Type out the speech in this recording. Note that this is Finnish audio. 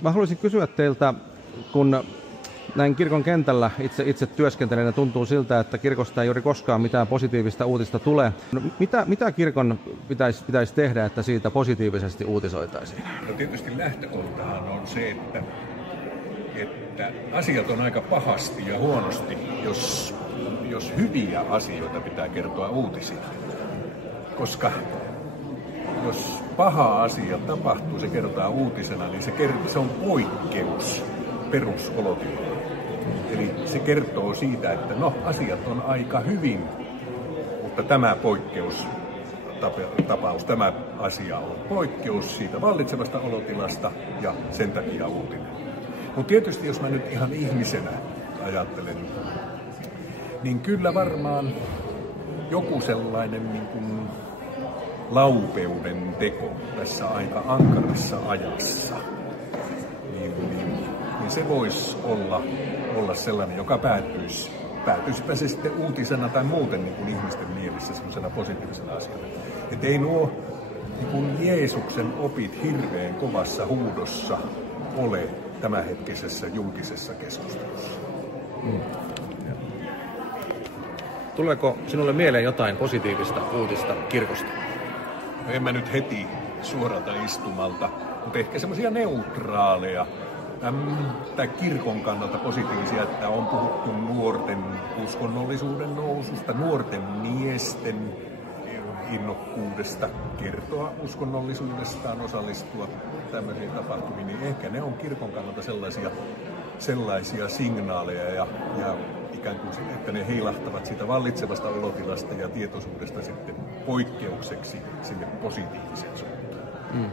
Mä haluaisin kysyä teiltä, kun näin kirkon kentällä itse työskentelenä tuntuu siltä, että kirkosta ei juuri koskaan mitään positiivista uutista tule. No, mitä kirkon pitäisi tehdä, että siitä positiivisesti uutisoitaisiin? No tietysti lähtökohtahan on se, että asiat on aika pahasti ja huonosti, jos hyviä asioita pitää kertoa uutisina. Koska jos paha asia tapahtuu, se kerrotaan uutisena, niin se on poikkeus perusolotilaan. Eli se kertoo siitä, että no, asiat on aika hyvin, mutta tämä poikkeustapaus, tämä asia on poikkeus siitä vallitsevasta olotilasta ja sen takia uutinen. Mutta tietysti jos mä nyt ihan ihmisenä ajattelen, niin kyllä varmaan joku sellainen niin kuin laupeuden teko tässä aika ankarassa ajassa, niin se voisi olla sellainen, joka päätyisipä se sitten uutisena tai muuten niin kuin ihmisten mielissä sellaisena positiivisena asiana. Että ei nuo niin kuin Jeesuksen opit hirveän kovassa huudossa ole tämänhetkisessä julkisessa keskustelussa. Tuleeko sinulle mieleen jotain positiivista uutista kirkosta? No en mä nyt heti suoralta istumalta, mutta ehkä semmoisia neutraaleja tai kirkon kannalta positiivisia, että on puhuttu nuorten uskonnollisuuden noususta, nuorten miesten innokkuudesta kertoa uskonnollisuudestaan, osallistua tämmöisiin tapahtumiin, niin ehkä ne on kirkon kannalta sellaisia signaaleja ja ikään kuin, että ne heilahtavat siitä vallitsevasta olotilasta ja tietoisuudesta sitten poikkeukseksi sinne positiiviseen suuntaan.